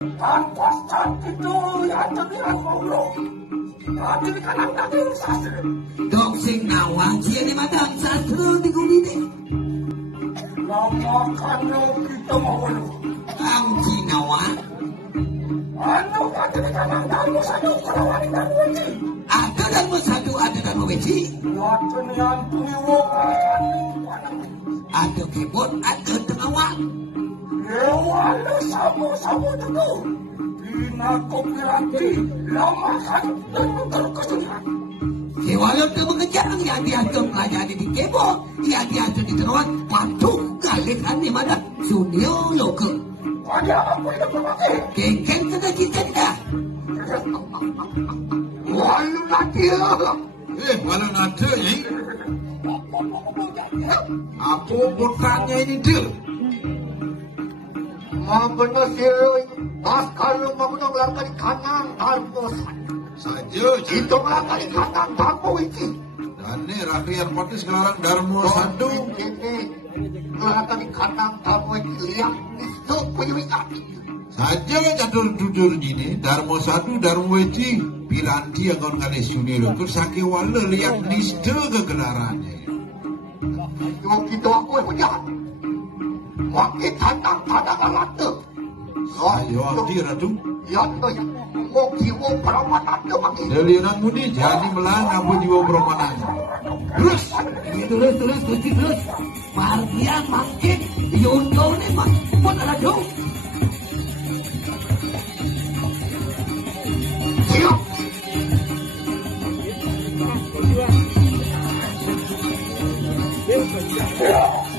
tanpa itu ya tebiran mulu. Tapi kanang daging sastra. Dok sing nawang siya ni Madam Sastro di guliti. Lama kano kita mawalo. Ang ginawa? Ano ka kanang daging satu kalawan ng wajib. Ada dan satu ada dan weci. Wato niyan tumiwo kaning panang. Ada kebot ada tengawang. Wala samo-samo dito. Pinakopirati lamahan dan kesulitan. Walau ke mengejar yang diatur melayani di kebot, yang diatur di teruan, waktu kalian di mana sunio loke. Pada apa yang berpakai? Kengkeng kena kita tidak. Walau nanti Walau nanti ni. Aku bertanya ini dia. Mabena siroy, kalau mabena melangkah di kanan tarbosan. Saja Itu melangkah di kanan tarbo itu. Dan ni rakyat parti sekarang Darmo Sadu. Ini melangkah di kanan tarbo itu lihat itu punya kaki. Saja catur jujur ini Darmo Sadu Darmo Weci piranti yang kau ngalih suni lokur sakit wala lihat liste kegelarannya. Yo kita aku yang punya. Wakil tanda alat tu. Ayo akti ratu. Ya tu ya. Mau jiwa perawatan tu makin. Delianan mudi jadi melang apa jiwa permanan. Terus, terus. Bahagia makin, yunto ni mak, pun ada dong. Siap. Yeah.